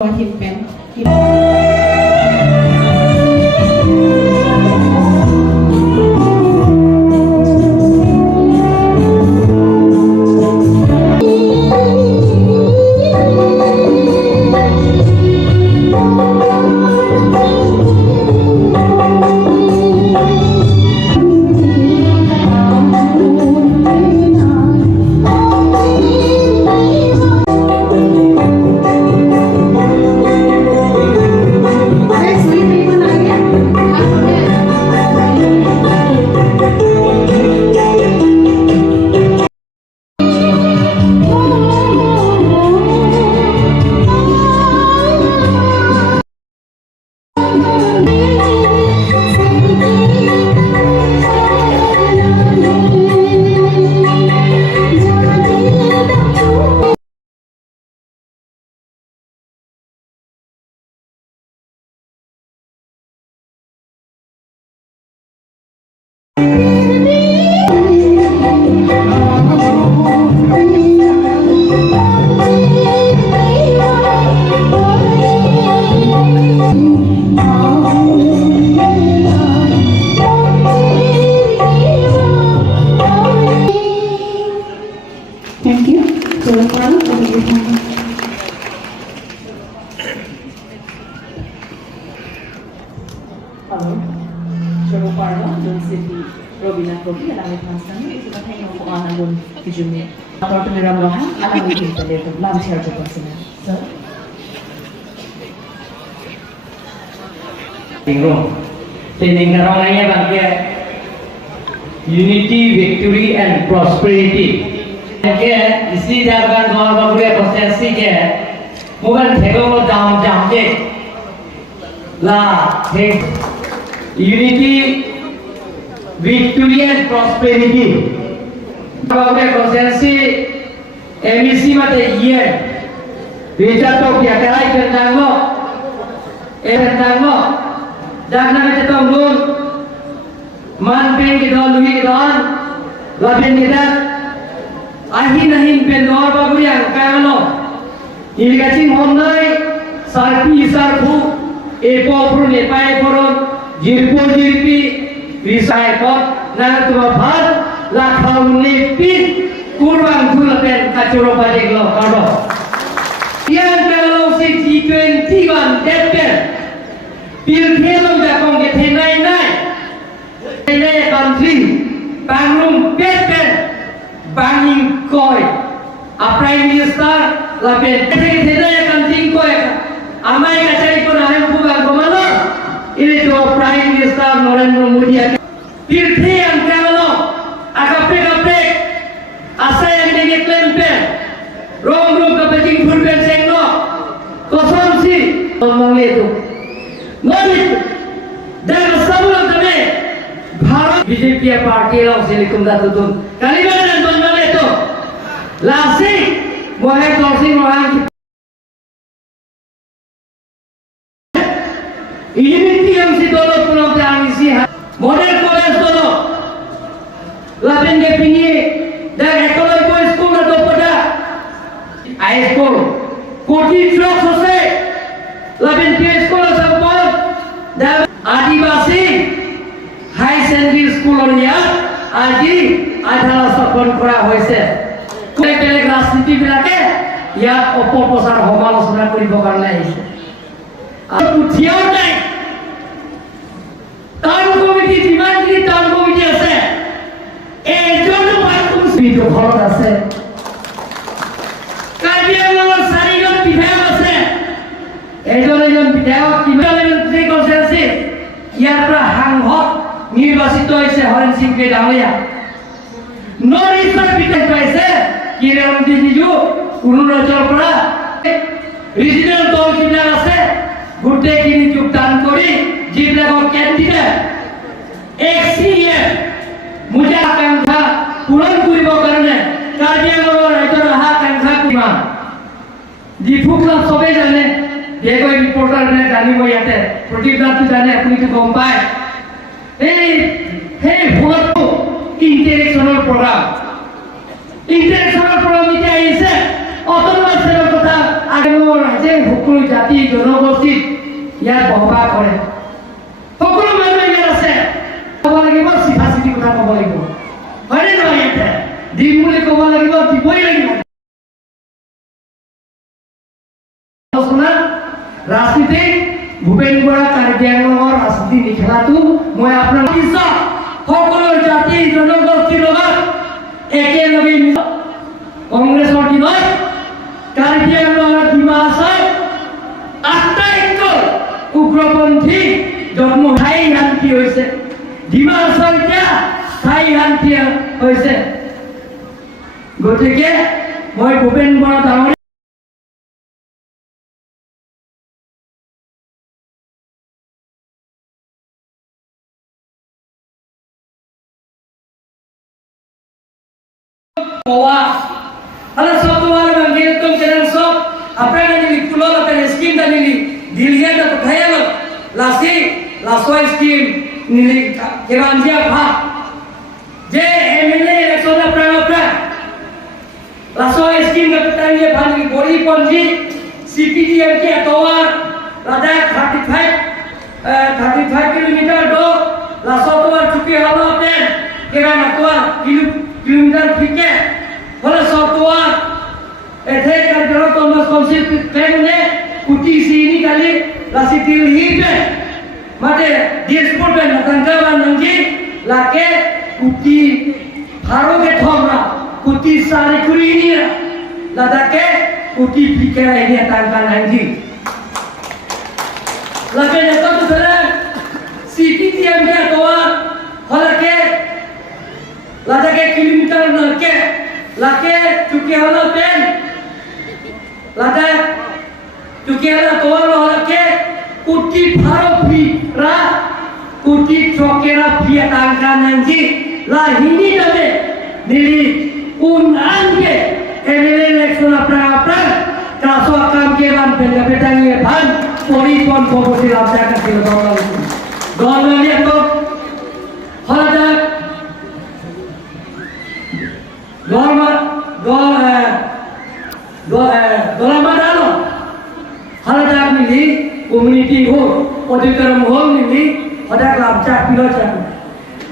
หินเป็นหินThank you. Silakan Halo, Shiro Parlo, Don City, Robina Kopi, alami translami, itu kan hanya untuk anak Don Kijumi. Atau penyeram rohan, alami kita dia tu, lalu share juga sini. Sir. Bingung. Training orangnya bagi unity, victory, and prosperity. के इसी जाकर नॉर्मल के प्रोसेस के मुगल ठेकों को दाम के ला ठेक unity, victory, and prosperity. Normal के प्रोसेस एमसी में तो ये बेचा तो क्या कराई करना हो जानना में तो लोग मान पेन की दौड़ लुई की दौड़ लाभें निदान ahin pendor bagus yang kaya irigasi mondai sarpi sarpu epo pun epai pun jirpi risai pot nak tu bhar lakhau nepin kurang thulapen kacuro balik lo kado yang kalau si G21 depen pilkhelom jakong ke thenai country banglum depen Banging koi, Prime Minister lapen. Jadi tidak akan tingkoi. Amai kacari pun aham bukan komando. Ini tu Prime Minister Narendra Modi. Pilih yang kamano, agak asal yang dia klaimkan. Rong kepenting pulpen sengno. Kosong si, orang itu. Nabi, dan sebelum kami Bharat BJP parti lawan selikum datun. Kali mana itu? Lasi, boleh torsi orang. Ini yang si dolok pulang terang isi. Model kolej dolok. Lapen dia pingi dan ekonomi school atau pada high school. Koti truk selesai. Lapen dia sekolah sampai dan adivasi high secondary school orangnya aji adalah sapon kura hoise. Kau राजनीति बिलाके या opposar homal sudah kuribokan lain. Aku tiada naik. Tahun komiti demand ini tahun komiti ase. Jodoh aku sudah khol ase. Kajian lawan sarigan pihak ase. Jodoh yang pihak kita yang konsensi. Ya hanghot নির্বাচিত হয়েছে হরেন সিং কে ডালিয়া নরিসর পিটাই পাইছে কিরণ দিজিজু অরুণাচল পৰা রিজিনাল দল কিনা আছে গোটেইখিনি যোগদান কৰি যিবিলাকৰ কেণ্ডিডেট এক্সিএ মুজা আকাংক্ষা পূৰণ কৰিবৰ কাৰণে কাৰ্বি আংলঙৰ ৰাজ্যৰ আকাংক্ষা কিমান ডিফুকলা সবেই জানে যেগৈ ৰিপৰ্টাৰনে জানিব ইয়াতে প্ৰতিবাদটো জানে আপুনিতো গম পায় Hey, foto interaction program. Interaction program ini aja, otomatis dalam kota আগেবোৰ ৰাইজে সকলো জাতি জনগোষ্ঠীত ইয়াত বসবাস কৰে সকলো মানুহ ইয়াত আছে ক'ব লাগিব চিধা চিধি কথা ক'ব লাগিব হয়নে নহয় ইয়াতে দিম বুলি ক'ব লাগিব দিবই লাগিব ৰাজনীতি ভূপেন বৰা কাৰ্বি আংলঙৰ ৰাজনীতি নিখেলাটো মই আপোনাৰ পিছত সকলো জাতি জনগোষ্ঠীৰ লগত একেলগে কংগ্ৰেছৰ দিনত কাৰ্বি আংলঙৰ ডিমা হাছাও আটাইতকৈ উগ্ৰপন্থী জন্ম স্থায়ী শান্তি হৈছে ডিমা হাছাও এতিয়া স্থায়ী শান্তি হৈছে গতিকে মই ভূপেন বৰা ডাঙৰীয়া bahwa ada suatu hal yang kita jangan sok apa yang ini pulau apa yang skim dan ini dilihat atau kaya lo lasi lasoi skim ini keranjia apa je MLA election apa lasoi skim dan keranjia apa ini bori ponji CPDM ke atau ada 35 kilometer do lasoi tu cukup hal apa keran atau kilometer fikir Kalau software, kalau kalau Thomas Konsip klaimnya kuti sini kali lasi tilhibe, mate disport ben tangkawan nanti lake kuti baru ke thomra kuti sari kuri ini lada ke kuti pikir ini tangkawan nanti. Lake jatuh tu sekarang city tiang dia toa, lake lada ke kilometer lake lake cuki hala pen lake cuki hala toa lo lake kuti pharo phi ra kuti chokera phi tangka nanji la hini dame nili unange emile election apra kaso akam ke ban bela betangi ban pori pon poboti labja ka dilo dol ni to hala Dolamadaano haladak nili community ho odikaram ho nili odak labja pilocha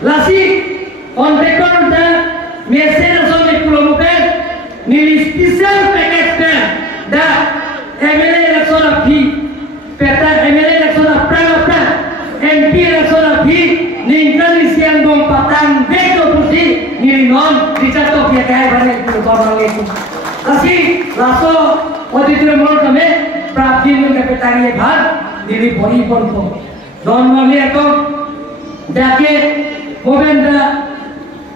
lasi on record the message on the promoter nili special package the MLA election of fee peta MLA election of pra MP election of fee ningkali siang bom patang beto pusi nili non dicato pia kaya banyak orang itu lasi laso auditor mall kami प्राप्ति में कपितानी भाग दिली बड़ी पर को don mali ko dake gobenda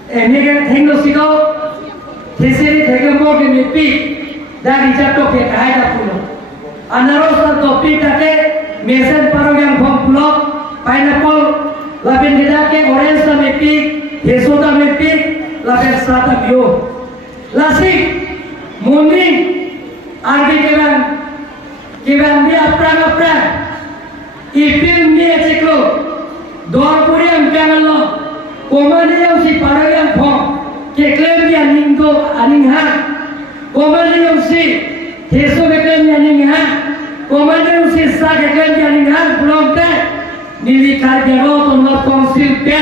enege thengno siko theseri thege mo ke mepi da richato ke kai da pulo anaro sa topi take mesen parogang phom pulo pineapple laben dake orange sa mepi hesoda mepi laben sata bio lasi morning ardi keban dia apra ipil dia ceklo dor puriam kanalo komaniam si parayam phom keklem dia ningdo aningha komaniam si heso keklem dia aningha komaniam si sa keklem dia aningha blokta nilikar jaro tonla konsil pe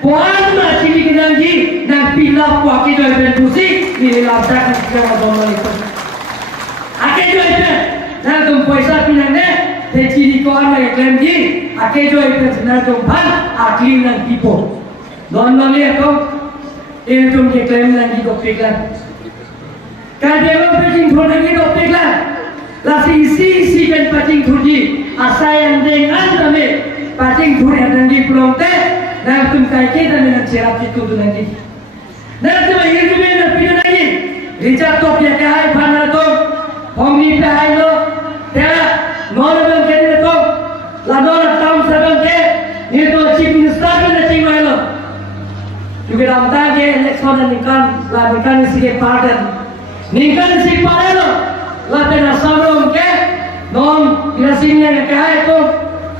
poan ma chili kinangi na pila poaki do bentusi nililabda kama dono itu ake jo itu na tum paisa pinane te chili ko ana keklem ji ake jo itu na tum bhan aklin na tipo don mali ko il tum keklem na ji ko piklan ka dewa pacing thona ji ko piklan la si kan pacing thuji asa yang dengan tame pacing thuri nanti promte na tum kai ke dan na cerap itu tu nanti na tum hidup na pina lagi ricat to pia kai bana to homni pe hai lo te normal ke ne to la dor tam sabang ke ni to chief minister ne ching mai lo juga ramta ke election nikan la nikan si ke pardon nikan si parelo la te na samrom ke non irasinya ke hai to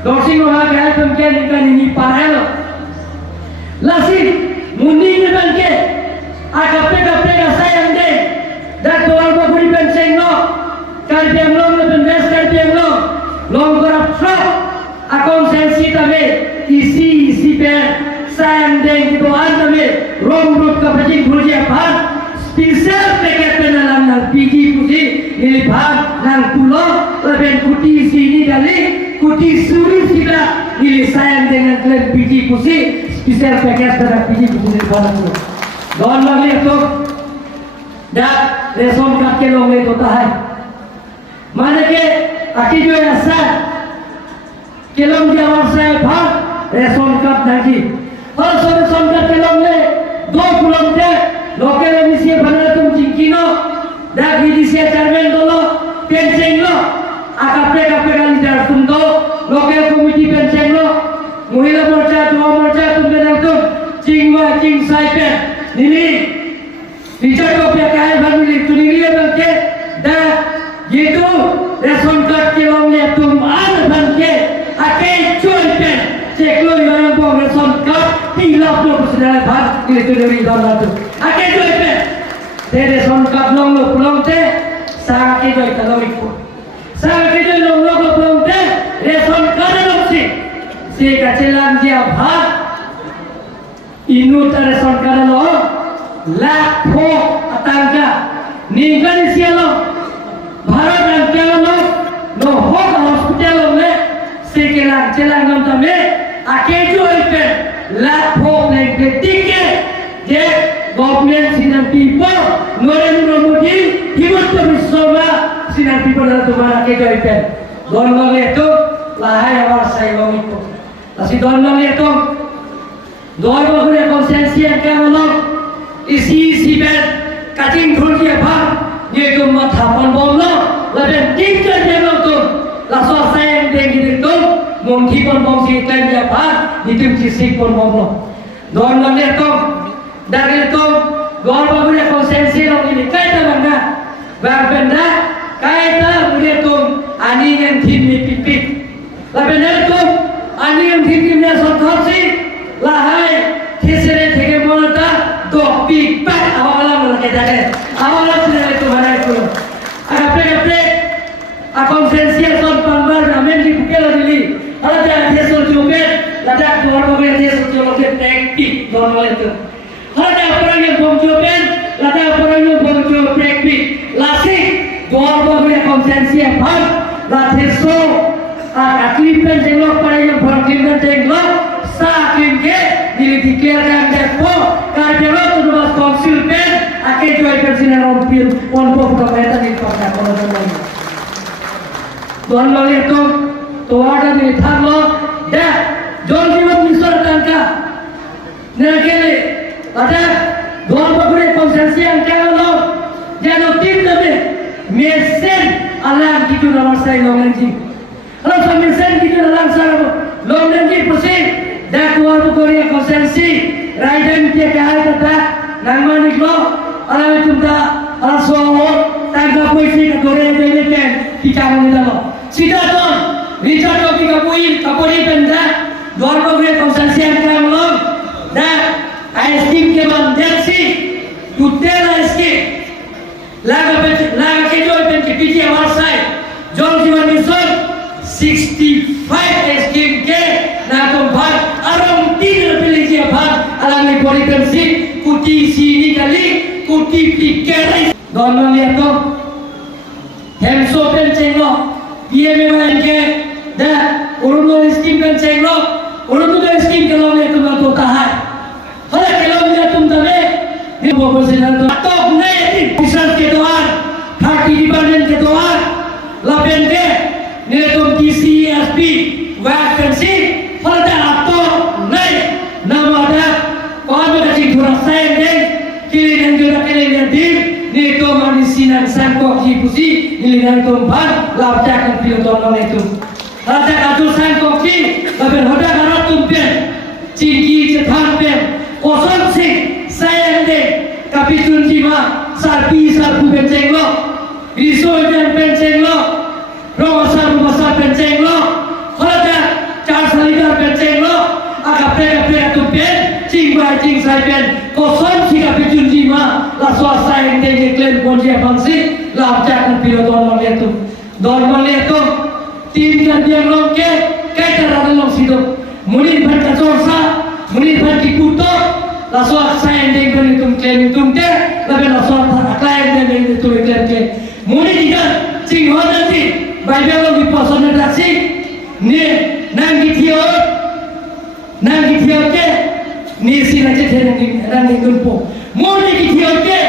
dorsing ha ke hai tum ke nikan ni parelo lasi mundi ne ban ke akape sayang de dak doal ba buri ben seng no kalbe long corruption akonsensi tame isi pen sayang deng itu antame rom rut ka pajing bhulje bhan special packet penalam nang PG pusi nili bhan nang pulo leben kuti sini dali kuti suri sida nili sayang dengan klen PG pusi special packet pada PG pusi nili bhan pulo don lagi itu dah reson kat ke long le tota hai mana ke aki jo asa kelong jawab saya bhan reson kat lagi और सब संकट के लोग ने दो पुलम थे लोकल मिसिए बना तुम चिंकिनो दागी दिसे चेयरमैन दोलो पेंशन लो आकापे कापे का लीडर तुम दो लोकल कमिटी पेंशन लो महिला मोर्चा युवा मोर्चा तुम बेना तुम चिंगवा चिंग साइपे निली टीचर को पे काय भरमिली तुनिली बनके दा ये तो रेशन कार्ड के लोग ने तुम आन बनके आके चोल पे चेकलो yang bong reson kap pilap lo sedang bhat itu dari dalam tu ake jo ipe de reson kap long lo pulang te sa ke jo kalau ikut sa ke jo long lo pulang te reson kap lo si kacelan dia bhat inu ta reson kap lo lakho atangka ningkan sialo bharat rangka lo no ho hospital lo le si kelang celang nam tame akejo ipe lakho lengke tike je government sinan people Narendra Modi Himanta Biswa sinan people na tumara akejo ipe don male to lahai awar sai long itu asi don male to doi bagre konsensia kamalo isi ben kating khurji bha ye to matha pon bomlo laben tinker demo to la so sai dengi to mongki pon bom si klaim dia bhat nitim sisi pon bom lo don male to dari to gor bagre konsensi lo ini kaita bangga barbenda kaita bude to ani ngen thim mi pipit laben to ani ngen thim mi so thasi lahai thesere theke monata to pik pat awala lage jare awala chile to banai to apre akonsensia son pambar amen di bukela dili ada desol joget ada gor bagre desol joget praktik normal itu ada orang yang bom joget ada orang yang bom joget praktik lasi gor bagre konsensia bhag la deso aklipen jenglok pada yang berklipen jenglok saking ke dideklarkan depo karena tu dua konsil pen akan jual persinan rompil pondok pemerintah di kota Kolombo. Tuan lagi tu tuada di thalo dah jol jiwan misal tangka nakele ada dua bagre konsensi yang kalau jangan tim demi mesen alam kita dalam saya longanji kalau mesen kita dalam saya longanji pusing dah keluar Korea konsensi raiden dia kaya kata nama niklo alam itu dah asal tangga puisi Korea ini kan kita mengenal sida ton Richard Oki kapuri benda dua Korea konsensi yang kalau dah ISKIM ke bandeksi tutela ISKIM laga kejoy pen ke piji awasai jol jiwan mission 65 ISKIM ke na bhag arong tin pilih dia bhag alami polipensi kuti sini kali kuti pikir dono lihat to hemso pen cenglo PMM ke da uruno ISKIM pen cenglo uruno ISKIM ke lo lihat tu bato tahai hala ke lo lihat tu tame ni bobo sinan to tok nei pusat ke doar khaki dibaden ke doar lapen ke ni tu TCSP vacancy hala da atto nei nama da kau ada sih kurang sayang deh kiri dan juga kiri dan dim ni tu manusia yang sangkok si pusi ni dan tu ban lapca kan pion tolong itu lapca katu sangkok si lapen hoda karat tumpen cingki cethan pen kosong sih sayang deh kapitun jima sarpi sarpu penceng lo risoi dan penceng lo rosa rosa penceng lo hoda car salidar penceng lo akape tu pen cing sai pen kosong sih kapitun jima la swasta yang deh klaim ponje bangsi lapca kan pion tolong itu normal itu tim Karbi Anglong ke kaya Radalong Sidok Munir Bhan Kacorsa Munir Bhan Kikuto Laswa Sayan Deng Bhan Itum Klaim Itum Te Labe Laswa Klaim Deng Itum Klaim Te Munir Ikan Cing Ho Nanti Baibelo Vipasana Taksi Ne Nangi Thiyo ke Ni Sina Cethe Nangi Tumpo Munir Thiyo ke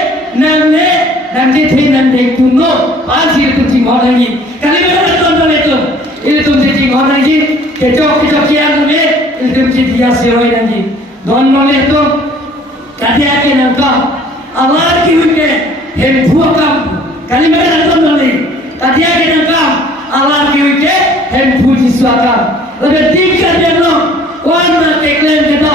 Nangi Thiyo Nangi Tumno Pansi Itum Cing Ho Nangi Kalimera Tonton Itum Itum Cing Ho Nangi Kecok kian tuh Itum Cing Dia Siroi Nangi Don Nole Itum Katia ke Nangka Allah ki huke Hem Phua Kam Kalimera Tonton Nole Katia ke Nangka Allah ki huke Hem Phu Jiswa Kam Lalu tim Karbi Anglong Warna Teklen kita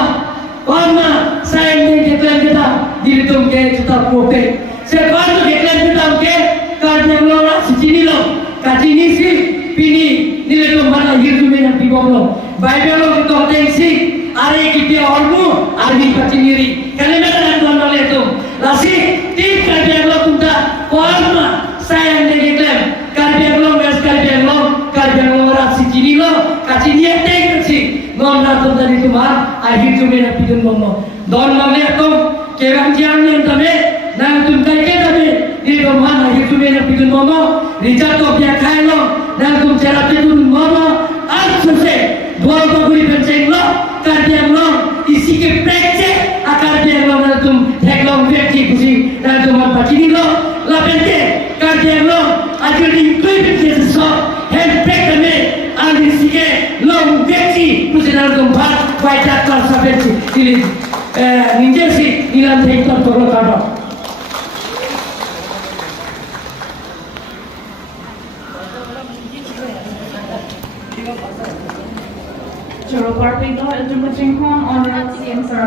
Warna Sayang Deng Teklen kita Diritum ke Tutar Pope Sepanjang Teklen kita ke Karbi Anglong Sicini lo Kacini si Pini Nilai Tumpana Hirdu Menang Pibom lo Baibelo kita Tengsi Are kita ormu Arbi Kacini Kalimera Tonton Nole itu Lasi tim Karbi Anglong Tunta Warna Sayang Deng Teklen Karbi Anglong Karbi Anglong Rat Sicini lo Kacini Teng si Non Ratum Tadi Tumar Hirdu Menang Pibom lo Don Nole itu Kewang Jiang Yang Tame Nang Tuntai ke Tame Ini Tumpana Hirdu Menang Pibom lo Richard Topia Kailo Nang Tum Cara Pedun Momo Al-Suse Dua Baguri Penceng lo Karbi Anglong Isi ke Prekce Karbi Anglong Nang Tum Teklong Vekci Kusi Nang Tum Pacini lo Lapente Karbi Anglong Akhir Ringkui Penceng Seso Hem Prek Kame Andi Sike Long Vekci Kusi Nang Tum Bhat Wajat Kalsa Vekci Ini Ninjesi Nilan Tektor Tolo Kado Choro Parping Lo Iltum Ching Hon Honorable CM Sir